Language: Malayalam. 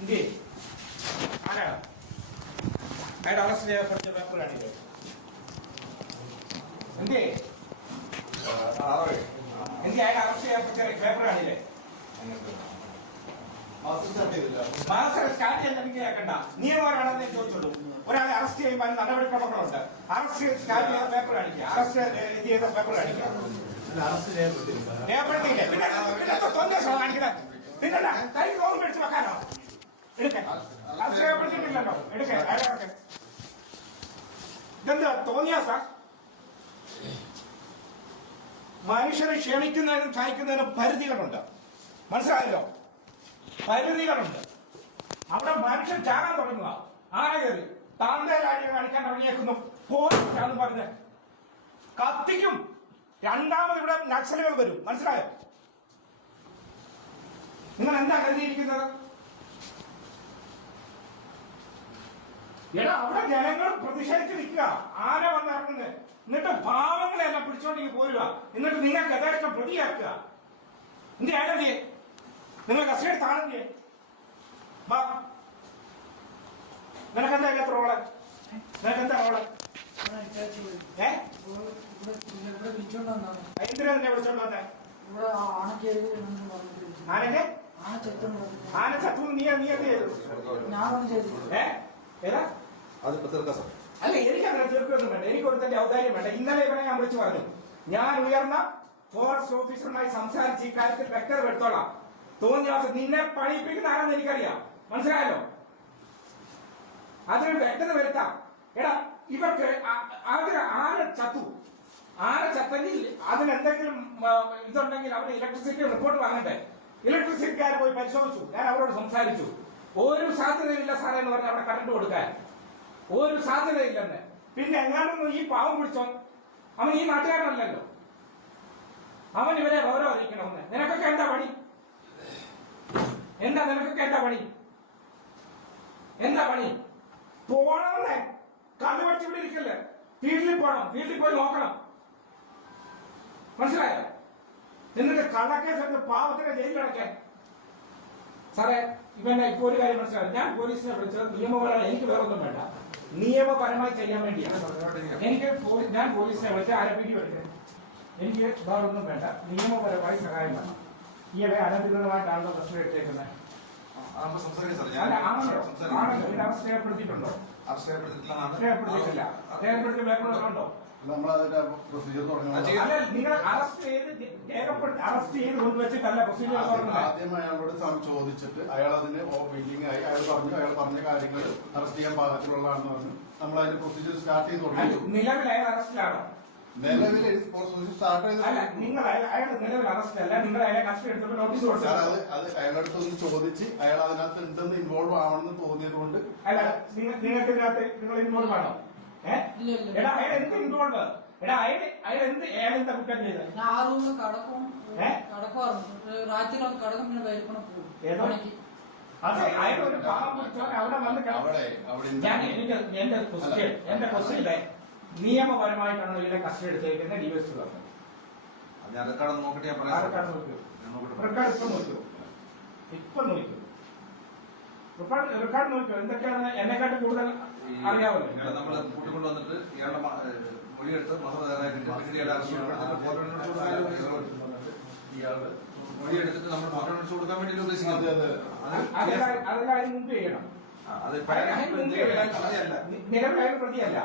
ഇന്ത്യ ആരാണ് അയാൾ അറസ്റ്റ് ചെയ്യപ്പെട്ട പേപ്പർ കാണിക്കുക ഇന്ത്യ ഇന്ത്യ അയാൾ അറസ്റ്റ് ചെയ്യപ്പെട്ട പേപ്പർ കാണില്ലേ സ്റ്റാർട്ട് ചെയ്യാൻ എനിക്ക് കേൾക്കണ്ട നിയമപരമാണെന്ന് ചോദിച്ചോളൂ. ഒരാളെ അറസ്റ്റ് ചെയ്യുമ്പോൾ അതിന് നടപടിക്രമങ്ങളുണ്ട്. അറസ്റ്റ് സ്റ്റാർട്ട് ചെയ്ത പേപ്പർ കാണിക്കുക, അറസ്റ്റ് ചെയ്ത പേപ്പർ കാണിക്കുക. രേഖപ്പെടുത്തിയില്ലേ പിന്നെ കാണിക്കണേ പിന്നല്ല കൈ ഓർമ്മ എടുത്ത് വെക്കാനോ എടുക്കേ അറസ്റ്റ് രേഖപ്പെടുത്തിയിട്ടില്ലല്ലോ എടുക്കേ അയാളൊക്കെ ഇതെന്താ തോന്നിയാസ മനുഷ്യരെ ക്ഷണിക്കുന്നതിനും സഹായിക്കുന്നതിനും പരിധികളുണ്ട്. മനസ്സിലായല്ലോ, പരിധികളുണ്ട്. അവിടെ മനുഷ്യൻ ചാകാൻ തുടങ്ങുക. ആരെ കയറി താന്തേലാഴിയെ കാണിക്കാൻ തുടങ്ങിയേക്കുന്നു പോലീസാന്ന് പറഞ്ഞ് കത്തിക്കും. രണ്ടാമത് ഇവിടെ നക്സലുകൾ വരും. മനസ്സിലായോ? നിങ്ങൾ എന്താ കരുതിയിരിക്കുന്നത്? എടാ അവിടെ ജനങ്ങൾ പ്രതിഷേധിച്ച് നിൽക്കുക, ആന വന്നിറങ്ങുന്നത്. എന്നിട്ട് പാവങ്ങളെല്ലാം പിടിച്ചോണ്ടെങ്കിൽ പോരുക. എന്നിട്ട് നിങ്ങൾക്ക് യഥേഷ്ടം പ്രതിയാക്കുക. എന്ത് ആരല്ലേ നിങ്ങൾ കസ്റ്റഡി താഴെ വാ. നിനക്കെന്താ ഇല്ലാത്ത റോള്? നിനക്കെന്താ റോള്? എന്തിനാ നിന്നെ വിളിച്ചോണ്ട് വന്നേ? ആനക്ക് ആന ചത്തു നീ എന്ത് ചെയ്തു? ഏതാ അല്ല, എനിക്കങ്ങനെ തീർക്കൊന്നും വേണ്ട. എനിക്ക് ഒരുത്തന്റെ ഔദാര്യം വേണ്ട. ഇന്നലെ ഇവരെ ഞാൻ വിളിച്ചു പറഞ്ഞു, ഞാൻ ഉയർന്ന ഫോറസ്റ്റ് ഓഫീസറുമായി സംസാരിച്ച് ഈ കാര്യത്തിൽ വ്യക്തത എടുത്തോളാം. തോന്നിയ നിന്നെ പണിയിപ്പിക്കുന്ന ആരെന്ന് എനിക്കറിയാം. മനസ്സിലായല്ലോ? അതിന് വ്യക്തത വരുത്താം. എടാ ഇവർക്ക് ആന ചത്തു, ആന ചത്തെങ്കിൽ അതിനെന്തെങ്കിലും ഇതുണ്ടെങ്കിൽ അവര് ഇലക്ട്രിസിറ്റി റിപ്പോർട്ട് വാങ്ങണ്ടേ? ഇലക്ട്രിസിറ്റിക്കാർ പോയി പരിശോധിച്ചു. ഞാൻ അവരോട് സംസാരിച്ചു. ഒരു സാധ്യതയില്ല സാറേ എന്ന് പറഞ്ഞ് അവിടെ കറണ്ട് കൊടുക്കാൻ ഒരു സാധ്യതയില്ലെന്ന്. പിന്നെ എങ്ങാണ്ടൊന്നും ഈ പാവം പിടിച്ചോ, അവൻ ഈ നാട്ടുകാരനല്ലല്ലോ. അവൻ ഇവരെ ഗൗരവം അറിയിക്കണമെന്ന്. നിനക്കൊക്കെ എന്താ പണി? നിനക്കൊക്കെ എന്താ പണി? എന്താ പണി? പോണമെന്നേ കല്ല് പഠിച്ച് ഇവിടെ ഇരിക്കല്ലേ. ഫീൽഡിൽ പോകണം, ഫീൽഡിൽ പോയി നോക്കണം. മനസ്സിലായോ? എന്നിട്ട് കള്ളക്കേസ് പാവത്തിനെ ജയിലിലടക്കാൻ. സാറേ ഇവന്റെ ഇപ്പൊ ഒരു കാര്യം മനസ്സിലായി. ഞാൻ പോലീസിനെ വിളിച്ചത് നിയമപരമായി, എനിക്ക് വേറൊന്നും വേണ്ട, നിയമപരമായി ചെയ്യാൻ വേണ്ടിയാണ്. ഞാൻ പോലീസിനെ വിളിച്ച് ആരംഭിക്കും എടുക്കുന്നത്. എനിക്ക് വേറൊന്നും വേണ്ട, നിയമപരമായി സഹായം വേണം. ഈ അനധികൃതമായിട്ടാണല്ലോ പ്രശ്നം എടുത്തേക്കുന്നത്. അറസ്റ്റ് രേഖപ്പെടുത്തിയിട്ടുണ്ടോ? രേഖപ്പെടുത്തിയിട്ടില്ല. രേഖപ്പെടുത്തിയ പേപ്പറുകളുണ്ടോ? നിങ്ങൾ അറസ്റ്റ് ചെയ്ത് കൊണ്ടുവച്ചിട്ടല്ല പ്രൊസീജിയർ. ആദ്യം അയാളോട് ചോദിച്ചിട്ട് അയാൾ അതിന് വില്ലിംഗ് ആയി. അയാൾ പറഞ്ഞ കാര്യങ്ങൾ അറസ്റ്റ് ചെയ്യാൻ പാകത്തിലുള്ളതാണെന്ന് പറഞ്ഞു. നമ്മൾ അതിന്റെ പ്രൊസീജിയർ സ്റ്റാർട്ട് ചെയ്ത് തുടങ്ങി. നിലവിൽ അയാൾ അറസ്റ്റിലാണോ? നിലവിൽ സ്റ്റാർട്ട് ചെയ്ത് നിങ്ങൾ അയാൾ നിലവിൽ അറസ്റ്റ് അല്ല, നിങ്ങൾ അയാളെ കസ്റ്റഡി എടുത്തപ്പോൾ നോട്ടീസ് കൊടുത്തത്. അത് അയാളടുത്ത് ഒന്ന് ചോദിച്ച് അയാൾ അതിനകത്ത് ഉണ്ടെന്ന് ഇൻവോൾവ് ആവണമെന്ന് തോന്നിയത് കൊണ്ട്. അല്ല, നിങ്ങൾക്ക് ഇതിനകത്ത് നിങ്ങൾ ഇൻവോൾവ് ആണോ? എടാ അയാൾ എന്ത് ഇൻവോൾവ്? എടാ അയാൾ എന്താ കുറ്റം ചെയ്തത്? അതെ, അയാൾ ഒരു പാവം പിടിച്ചോൻ അവിടെ വന്ന് എന്റെ ക്വസ്റ്റ്യനിലെ നിയമപരമായിട്ടാണ് ഇതിനെ കസ്റ്റഡി എടുത്തേക്കുന്നത്. ഡിവൈസ് പറഞ്ഞു റെക്കോർഡ് ഇപ്പൊ നോക്കൂ. റെക്കോർഡ് നോക്കൂ. എന്തൊക്കെയാണ് എന്നെക്കാട്ട് കൂടുതൽ അറിയാമല്ലോ. നമ്മള് കൂട്ടിക്കൊണ്ട് വന്നിട്ട് ഇയാളുടെ മൊഴിയെടുത്ത് ഇയാളുടെ മൊഴിയെടുത്തിട്ട് നമ്മൾ ഫോട്ടോ അടിച്ചു കൊടുക്കാൻ വേണ്ടി ഉദ്ദേശിക്കുന്നത്. അതിലാരും മുമ്പ് ചെയ്യണം. അത് നിലവിലായ പ്രതിയല്ല.